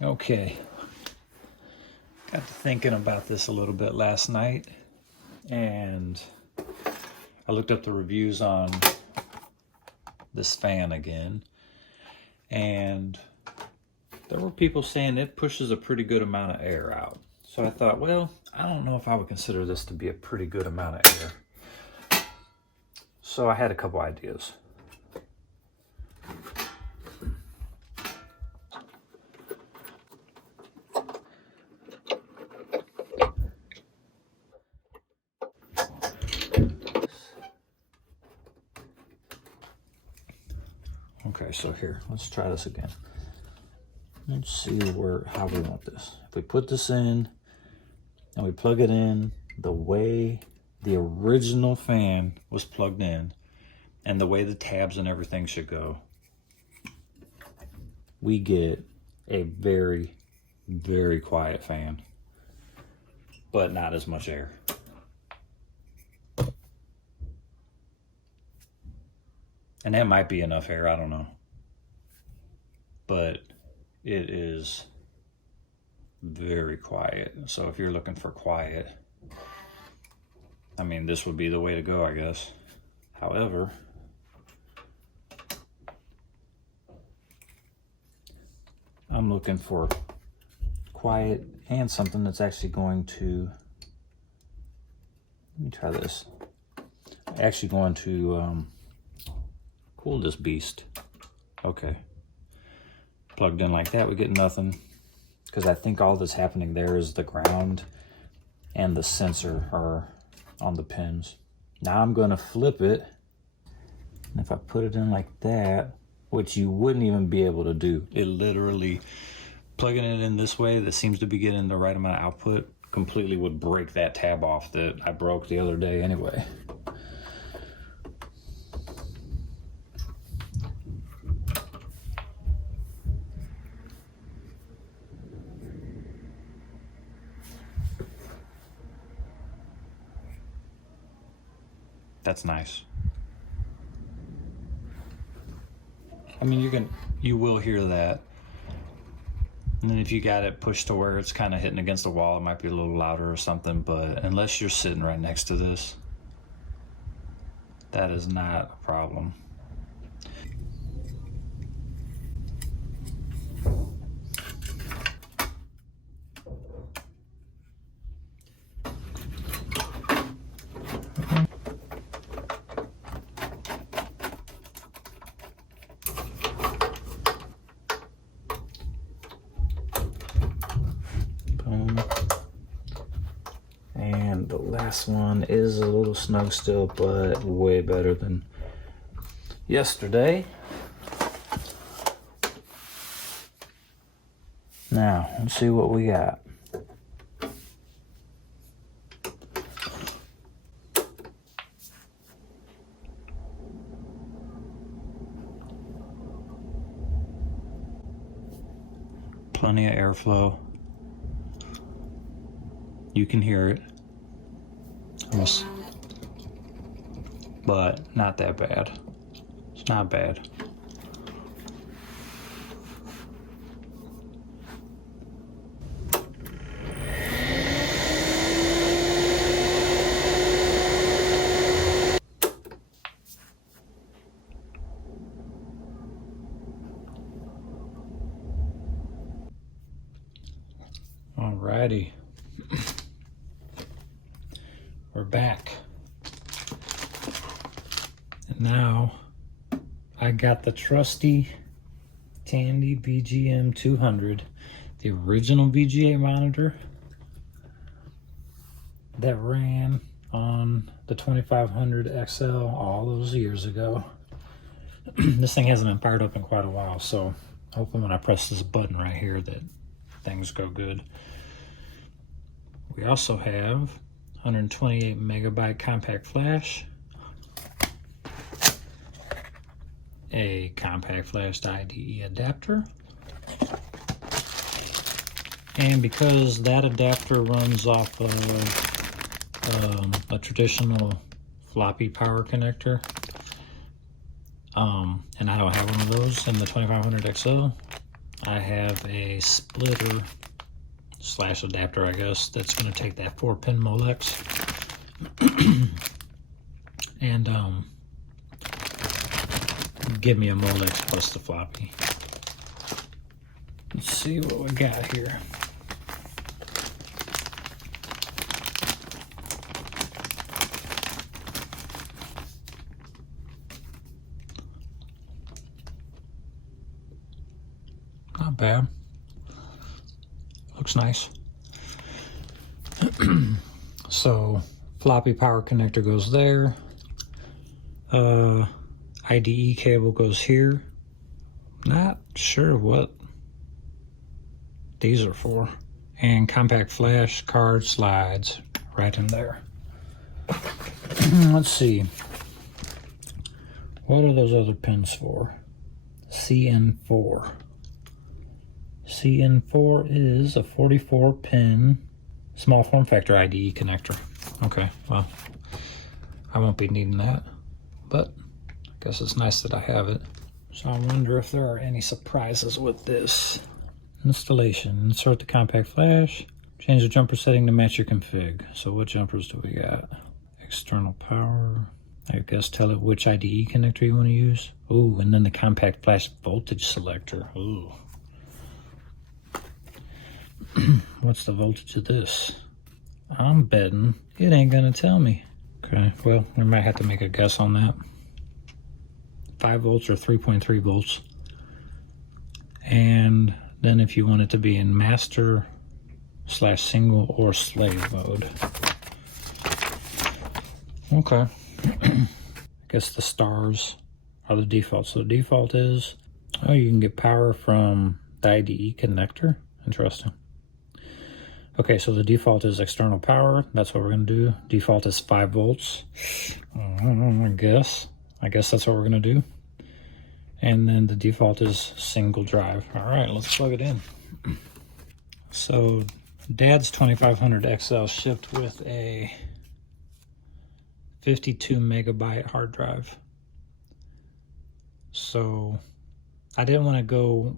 Okay, got to thinking about this a little bit last night, and I looked up the reviews on this fan again, and there were people saying it pushes a pretty good amount of air out. So I thought, well, I don't know if I would consider this to be a pretty good amount of air. So I had a couple ideas. Okay, so here, let's try this again. Let's see how we want this. If we put this in and we plug it in the way the original fan was plugged in and the way the tabs and everything should go, we get a very, very quiet fan, but not as much air. And that might be enough air, I don't know. But it is very quiet. So if you're looking for quiet, I mean, this would be the way to go, I guess. However, I'm looking for quiet and something that's actually going to, let me try this. Actually going to cool this beast. Okay. Plugged in like that, we get nothing. Because I think all that's happening there is the ground and the sensor are on the pins. Now I'm going to flip it. And if I put it in like that, which you wouldn't even be able to do. It literally, plugging it in this way that seems to be getting the right amount of output completely would break that tab off that I broke the other day anyway. That's nice. I mean, you will hear that. And then if you got it pushed to where it's kind of hitting against the wall, it might be a little louder or something, but unless you're sitting right next to this, that is not a problem. And the last one is a little snug still, but way better than yesterday. Now, let's see what we got. Plenty of airflow. You can hear it. But not that bad. It's not bad. Alrighty. We're back. And now I got the trusty Tandy BGM 200, the original VGA monitor that ran on the 2500 XL all those years ago. This thing hasn't been fired up in quite a while, so hopefully when I press this button right here that things go good. We also have 128 megabyte compact flash, a compact flash to IDE adapter, and because that adapter runs off of a traditional floppy power connector, and I don't have one of those in the 2500 XL, I have a splitter slash adapter, I guess, that's going to take that 4-pin Molex and give me a Molex plus the floppy. Let's see what we got here. Not bad. Looks nice. So floppy power connector goes there. IDE cable goes here. Not sure what these are for. And compact flash card slides right in there. Let's see. What are those other pins for? CN4. CN4 is a 44-pin small form factor IDE connector. Okay, well, I won't be needing that, but I guess it's nice that I have it. So I wonder if there are any surprises with this. Installation. Insert the compact flash. Change the jumper setting to match your config. So what jumpers do we got? External power. I guess tell it which IDE connector you want to use. Ooh, and then the compact flash voltage selector. Ooh. What's the voltage of this? I'm betting it ain't gonna tell me. Okay, well, we might have to make a guess on that. 5 volts or 3.3 volts. And then if you want it to be in master / single or slave mode. Okay. I guess the stars are the default. So the default is, oh, you can get power from the IDE connector. Interesting. Okay, so the default is external power. That's what we're gonna do. Default is 5 volts. I guess that's what we're gonna do. And then the default is single drive. All right, let's plug it in. So Dad's 2500 XL shipped with a 52 megabyte hard drive. So I didn't want to go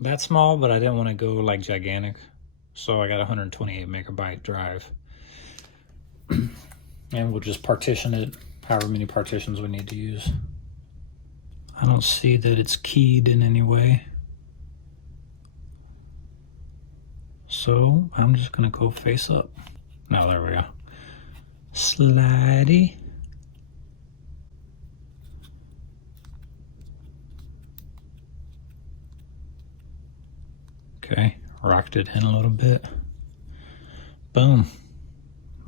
that small, but I didn't want to go like gigantic. So I got a 128 megabyte drive. And we'll just partition it however many partitions we need to use. I don't see that it's keyed in any way. So I'm just gonna go face up. Now there we go. Slidey. Okay, rocked it in a little bit. Boom.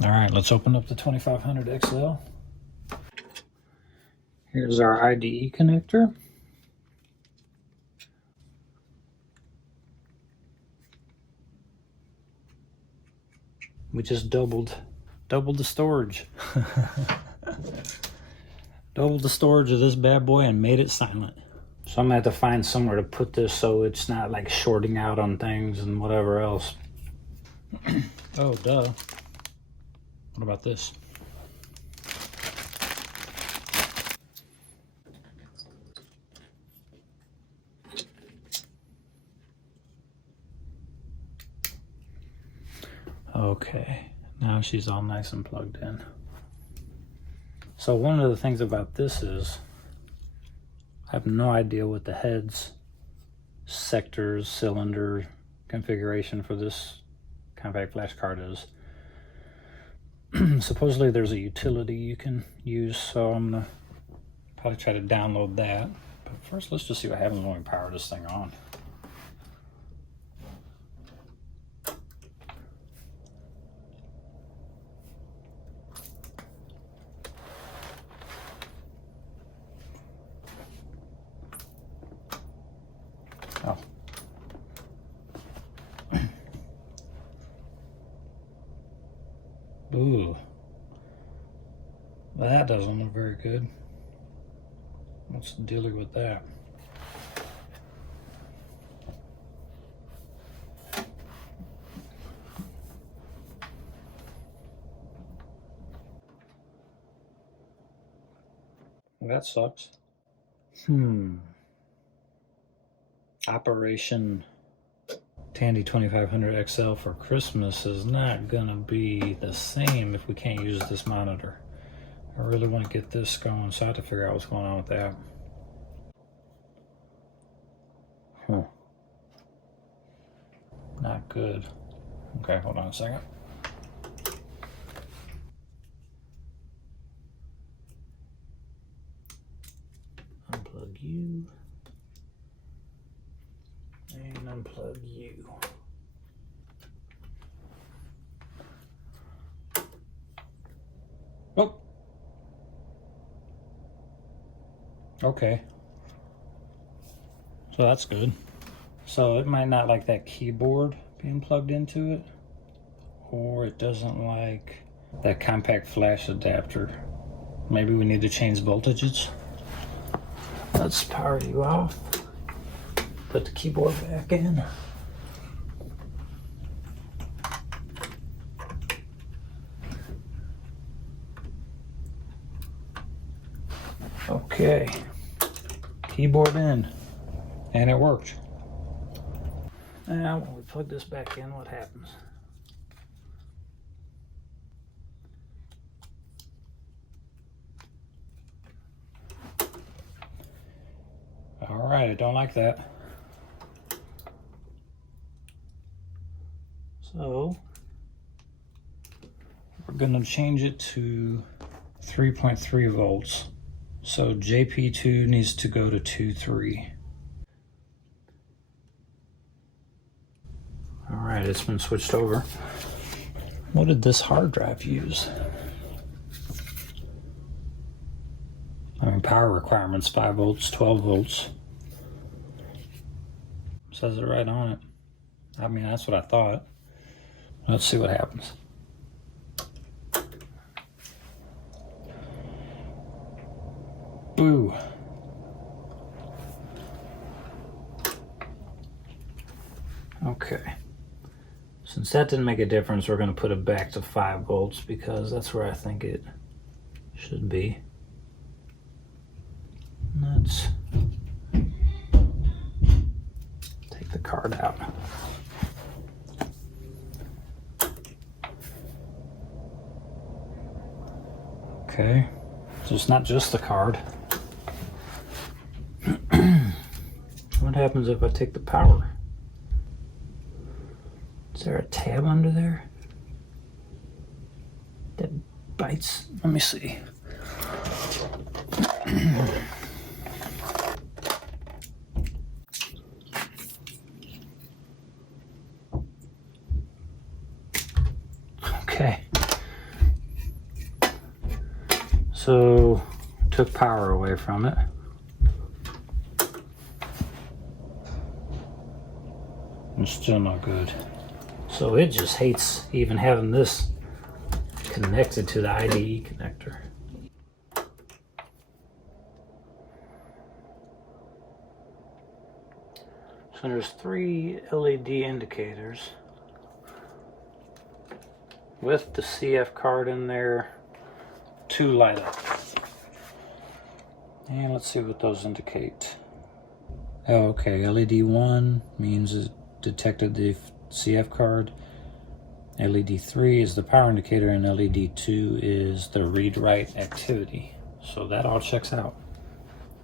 All right, let's open up the 2500 XL. Here's our IDE connector. We just doubled the storage. Doubled the storage of this bad boy and made it silent. So I'm gonna have to find somewhere to put this so it's not like shorting out on things and whatever else. Oh, duh. What about this? Okay, now she's all nice and plugged in. So one of the things about this is I have no idea what the heads, sectors, cylinder configuration for this compact flash card is. Supposedly there's a utility you can use, so I'm gonna probably try to download that. But first, let's just see what happens when we power this thing on. Oh. Ooh. Well, that doesn't look very good. What's the dealie with that? Well, that sucks. Operation Tandy 2500 XL for Christmas is not gonna be the same if we can't use this monitor. I really want to get this going, so I have to figure out what's going on with that. Not good. Okay, hold on a second. Unplug you. And unplug you. Oh! Okay. So that's good. So it might not like that keyboard being plugged into it, or it doesn't like that compact flash adapter. Maybe we need to change voltages. Let's power you off. Put the keyboard back in. Okay, keyboard in, and it worked. Now, when we plug this back in, what happens? All right, I don't like that. So, we're gonna change it to 3.3 volts. So JP2 needs to go to 2.3. All right, it's been switched over. What did this hard drive use? I mean, power requirements, 5 volts, 12 volts. Says it right on it. I mean, that's what I thought. Let's see what happens. Boo. Okay. Since that didn't make a difference, we're going to put it back to 5 volts because that's where I think it should be. Let's take the card out. Okay, so it's not just the card. What happens if I take the power? Is there a tab under there that bites? Let me see. Okay. So, took power away from it. It's still not good. So it just hates even having this connected to the IDE connector. So there's 3 LED indicators with the CF card in there, 2 light up. And let's see what those indicate. Oh, okay, LED 1 means it detected the CF card. LED 3 is the power indicator, and LED 2 is the read-write activity. So that all checks out.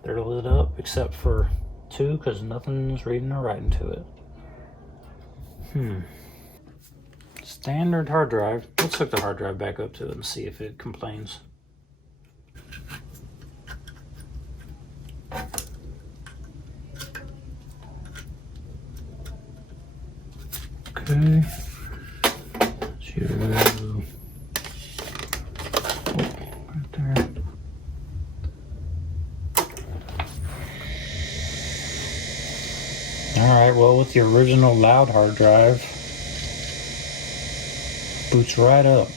They're lit up except for 2 because nothing's reading or writing to it. Standard hard drive. Let's hook the hard drive back up to it and see if it complains. Okay. Zero. Oh, right there. Alright, well, with the original loud hard drive, boots right up.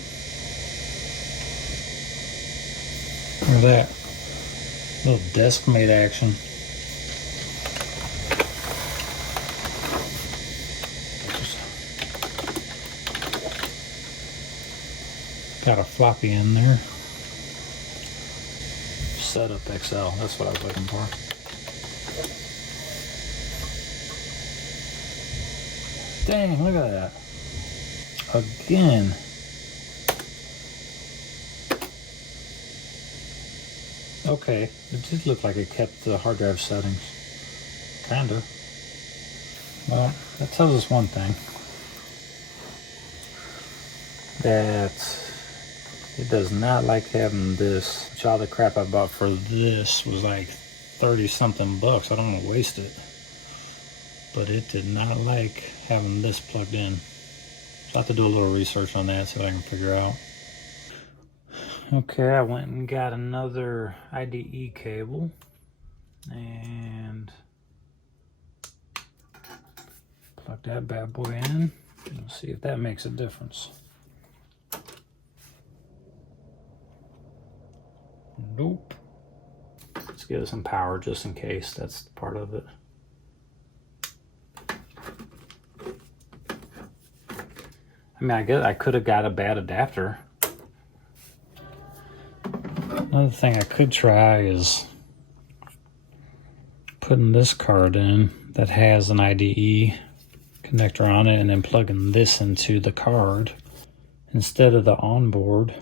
Look at that. Little desk mate action. Got a floppy in there. Setup XL, that's what I was looking for. Dang, look at that. Again. Okay, it did look like it kept the hard drive settings. Kinda. Well, that tells us one thing. That it does not like having this. Which all the crap I bought for this was like 30 something bucks. I don't want to waste it. But it did not like having this plugged in. So I have to do a little research on that, see what I can figure out. Okay, I went and got another IDE cable and plug that bad boy in and see if that makes a difference. Nope. Let's give it some power just in case that's part of it. I mean, I guess I could have got a bad adapter. Another thing I could try is putting this card in that has an IDE connector on it and then plugging this into the card instead of the onboard.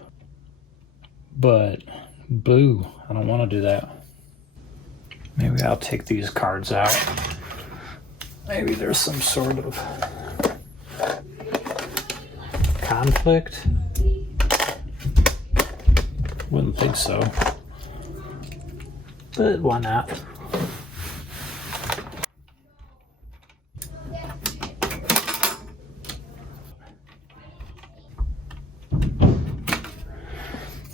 But boo, I don't want to do that. Maybe I'll take these cards out. Maybe there's some sort of conflict. Wouldn't think so, but why not?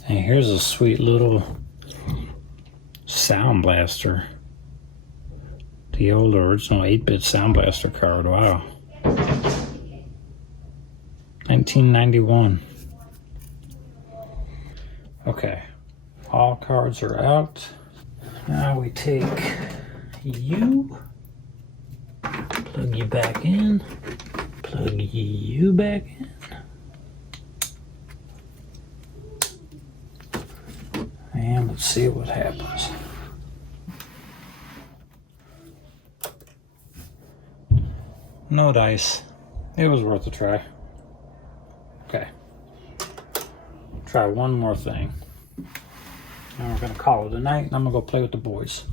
And here's a sweet little Sound Blaster. The old original 8-bit Sound Blaster card, wow. 1991. Okay, all cards are out. Now we take you, plug you back in, plug you back in. And let's see what happens. No dice. It was worth a try. Okay. Try one more thing. And we're gonna call it a night and I'm gonna go play with the boys.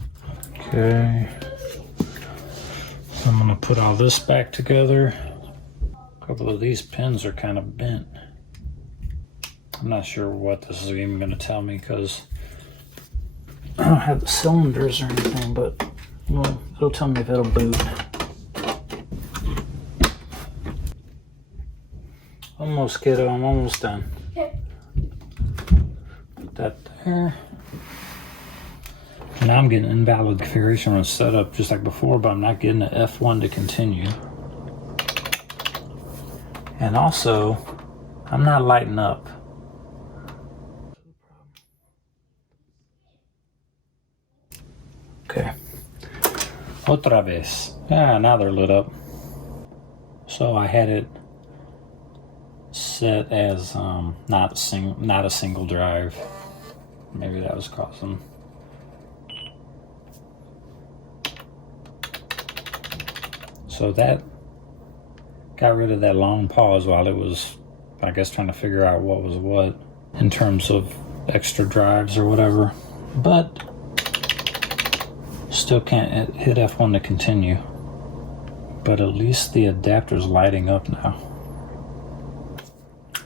Okay. So I'm gonna put all this back together. A couple of these pins are kind of bent. I'm not sure what this is even gonna tell me because I don't have the cylinders or anything, but well, it'll tell me if it'll boot. Almost, kiddo, I'm almost done. Put that there. Now I'm getting invalid configuration on setup just like before, but I'm not getting the F1 to continue. And also, I'm not lighting up. Okay. Otra vez. Ah, now they're lit up. So I had it set as not a single drive. Maybe that was causing. So that got rid of that long pause while it was, I guess, trying to figure out what was what in terms of extra drives or whatever. But still can't hit F1 to continue. But at least the adapter's lighting up now.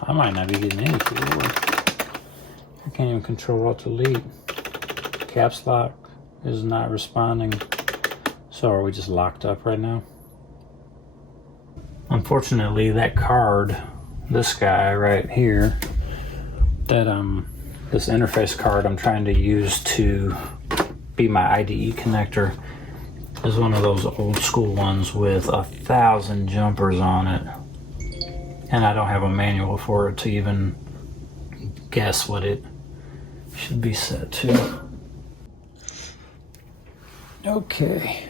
I might not be getting any keyboard. I can't even control Alt Delete. Caps lock is not responding. So are we just locked up right now? Unfortunately, that card, this guy right here, that this interface card I'm trying to use to be my IDE connector is one of those old school ones with 1,000 jumpers on it. And I don't have a manual for it to even guess what it should be set to. Okay.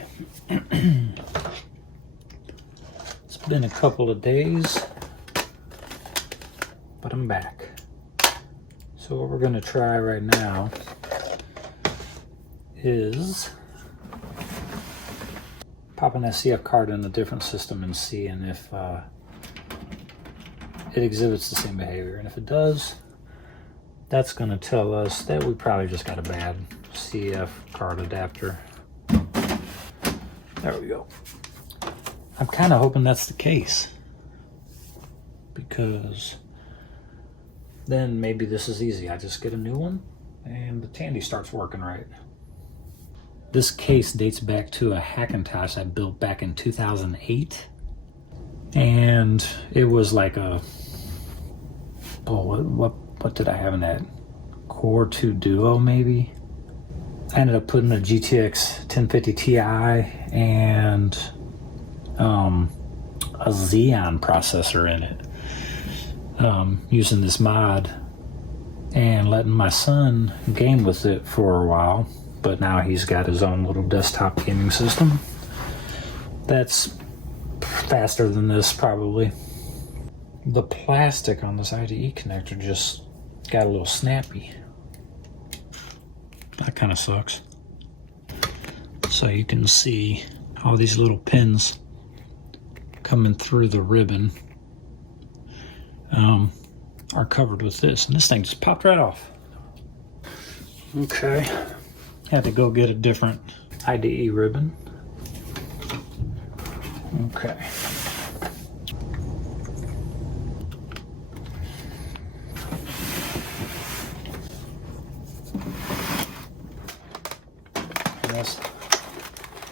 It's been a couple of days, but I'm back. So what we're gonna try right now popping that CF card in a different system and seeing if it exhibits the same behavior. And if it does, that's going to tell us that we probably just got a bad CF card adapter. There we go. I'm kind of hoping that's the case, because then maybe this is easy. I just get a new one and the Tandy starts working right. This case dates back to a Hackintosh I built back in 2008. And it was like a, what did I have in that? Core 2 Duo maybe? I ended up putting a GTX 1050 Ti and a Xeon processor in it, using this mod and letting my son game with it for a while. But now he's got his own little desktop gaming system that's faster than this probably. The plastic on this IDE connector just got a little snappy. That kind of sucks. So you can see all these little pins coming through the ribbon are covered with this, and this thing just popped right off. Okay, had to go get a different IDE ribbon. Okay.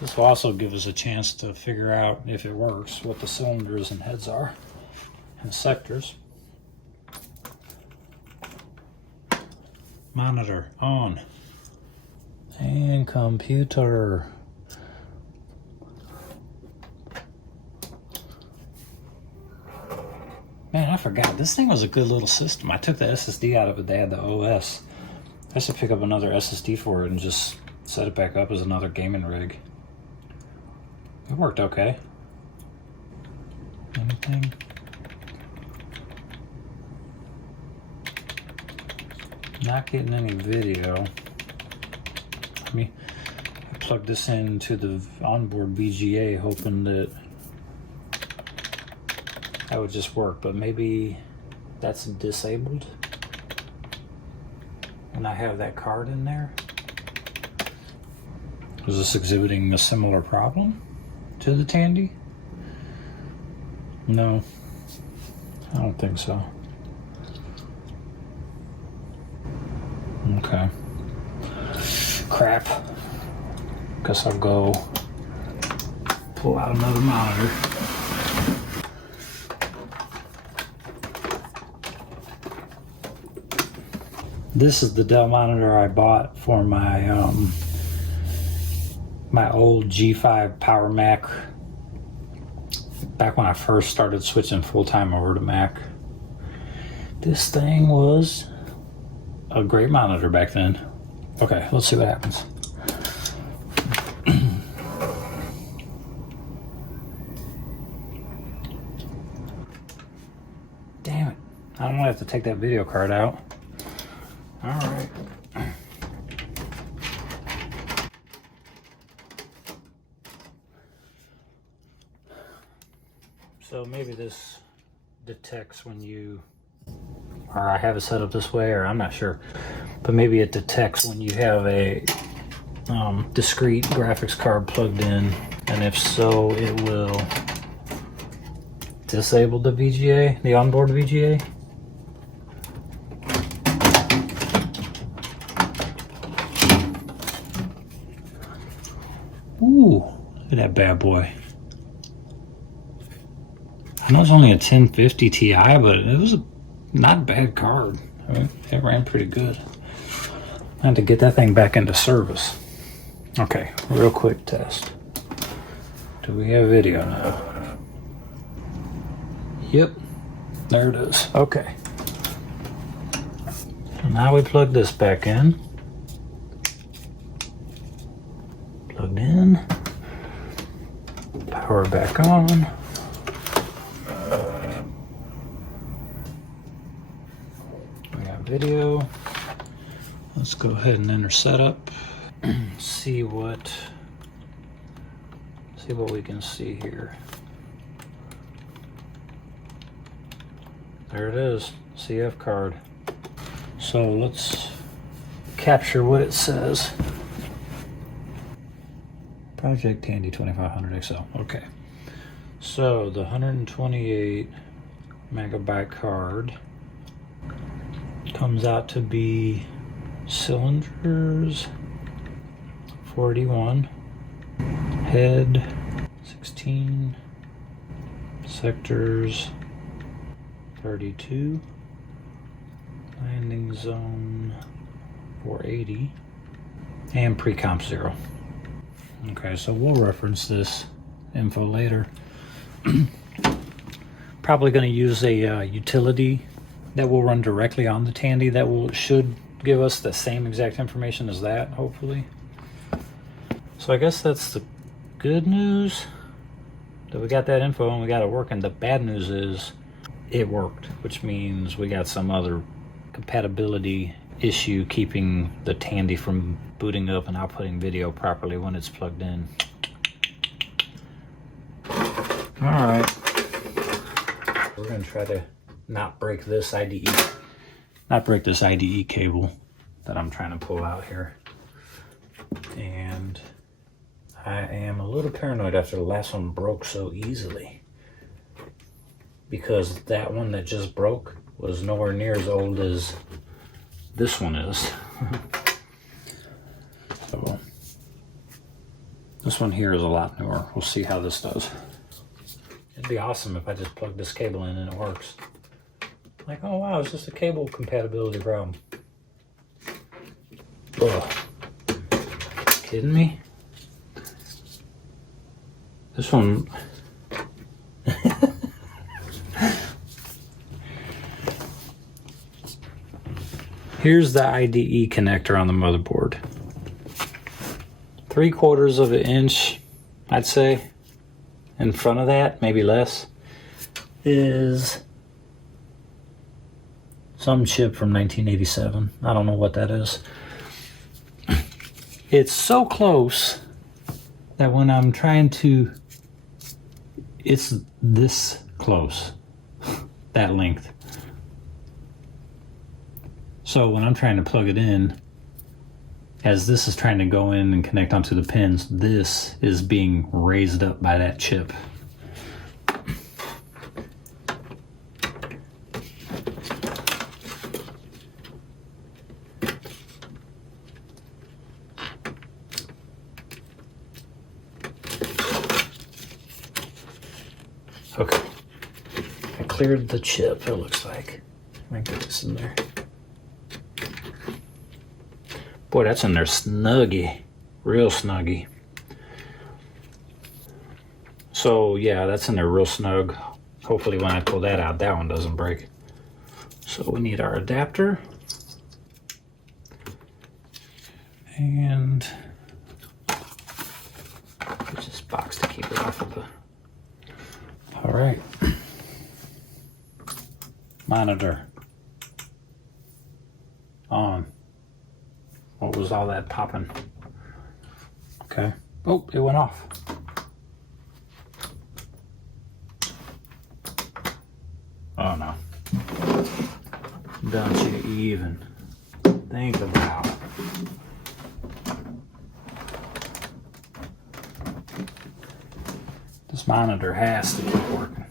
This will also give us a chance to figure out, if it works, what the cylinders and heads are and sectors. Monitor on. And computer. Man, I forgot. This thing was a good little system. I took the SSD out of it. They had the OS. I should pick up another SSD for it and just set it back up as another gaming rig. It worked okay. Anything? Not getting any video. Let me plug this into the onboard VGA, hoping that that would just work, but maybe that's disabled when I have that card in there. Is this exhibiting a similar problem to the Tandy? No, I don't think so. Okay. Crap. Guess I'll go pull out another monitor. This is the Dell monitor I bought for my my old G5 Power Mac back when I first started switching full-time over to Mac. This thing was a great monitor back then. Okay, let's see what happens. Damn it. I don't have to take that video card out. All right. So maybe this detects when you, or I have it set up this way, or I'm not sure, but maybe it detects when you have a discrete graphics card plugged in, and if so, it will disable the VGA, the onboard VGA. Ooh, look at that bad boy. I know it's only a 1050 Ti, but it was a not bad card. I mean, it ran pretty good. I had to get that thing back into service. Okay, real quick test. Do we have video now? Yep, there it is. Okay. So now we plug this back in. Plugged in. Power back on. We got video. Let's go ahead and enter setup. See See what we can see here. There it is, CF card. So let's capture what it says. Project Tandy 2500 XL. Okay. So the 128 megabyte card comes out to be cylinders 41, head 16, sectors 32, landing zone 480, and pre-comp 0. Okay, so we'll reference this info later. Probably going to use a utility that will run directly on the Tandy that should give us the same exact information as that, hopefully. So I guess that's the good news, that we got that info and we got it working. The bad news is it worked, which means we got some other compatibility issue keeping the Tandy from booting up and outputting video properly when it's plugged in. Alright, we're going to try to not break this IDE cable that I'm trying to pull out here. And I am a little paranoid after the last one broke so easily, because that one that just broke was nowhere near as old as this one is. So this one here is a lot newer. We'll see how this does. It'd be awesome if I just plug this cable in and it works. Like, oh wow, it's just a cable compatibility problem. Ugh. Kidding me? This one... Here's the IDE connector on the motherboard. 3/4 of an inch, I'd say, in front of that, maybe less, is some chip from 1987. I don't know what that is. It's so close that when I'm trying to, it's this close, that length. So when I'm trying to plug it in, as this is trying to go in and connect onto the pins, this is being raised up by that chip. Okay, I cleared the chip, it looks like. I get this in there. Boy, that's in there snuggy, real snuggy. So yeah, that's in there real snug. Hopefully when I pull that out, that one doesn't break. So we need our adapter. And use this box to keep it off of the... All right. Monitor. On. What was all that popping? Okay. Oh, it went off. Oh no. Don't you even think about it. This monitor has to keep working.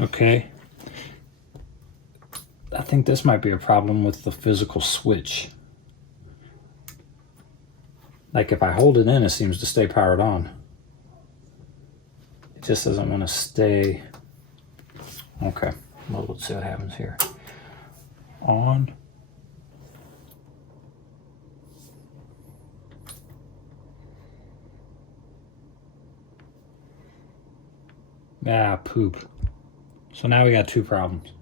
Okay, I think this might be a problem with the physical switch. Like if I hold it in, it seems to stay powered on. It just doesn't want to stay. Okay, well, let's see what happens here. On. Ah, poop. So now we got two problems.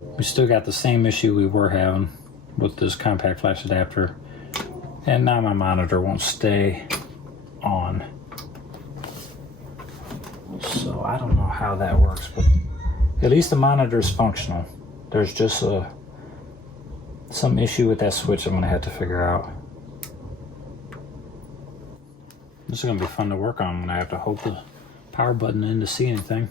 We still got the same issue we were having with this compact flash adapter. And now my monitor won't stay on. So I don't know how that works, but at least the monitor is functional. There's just some issue with that switch I'm gonna have to figure out. This is gonna be fun to work on when I have to hold the power button in to see anything.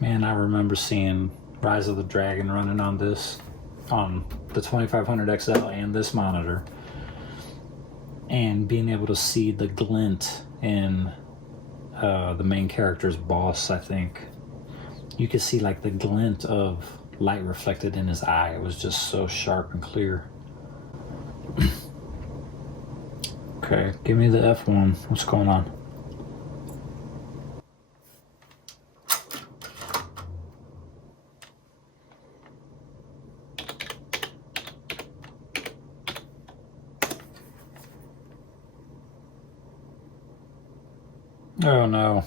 Man, I remember seeing Rise of the Dragon running on this, on the 2500 XL and this monitor, and being able to see the glint in the main character's boss, I think. You could see like the glint of light reflected in his eye. It was just so sharp and clear. Okay, give me the F1. What's going on? Oh no.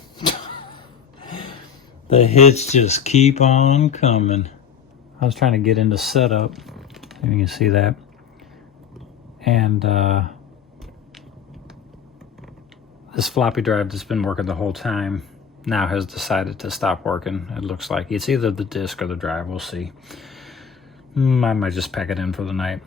The hits just keep on coming. I was trying to get into setup. If you can see that. And this floppy drive that's been working the whole time now has decided to stop working. It looks like it's either the disk or the drive. We'll see. I might just pack it in for the night.